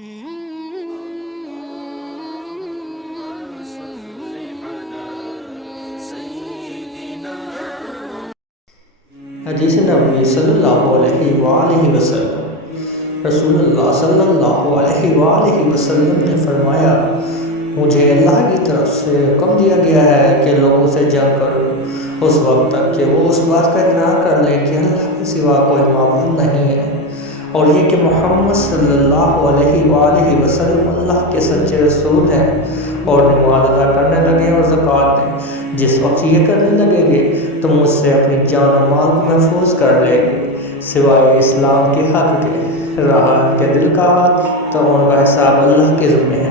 حدیث نبوی صلی اللہ علیہ وآلہ وسلم۔ رسول اللہ صلی اللہ علیہ وآلہ وسلم نے فرمایا، مجھے اللہ کی طرف سے حکم دیا گیا ہے کہ لوگوں سے جنگ کرو اس وقت تک کہ وہ اس بات کا اقرار کر لیں کہ اللہ کے سوا کوئی معبود نہیں ہے، اور یہ کہ محمد صلی اللہ علیہ وآلہ وسلم اللہ کے سچے رسول ہیں، اور نماز ادا کرنے لگیں اور زکوٰۃ دیں۔ جس وقت یہ کرنے لگیں گے تو مجھ سے اپنی جان و مال کو محفوظ کر لیں گے، سوائے اسلام کے حق کے۔ رہا ان کے دل کا حق تو ان کا حساب اللہ کے ذمہ ہے۔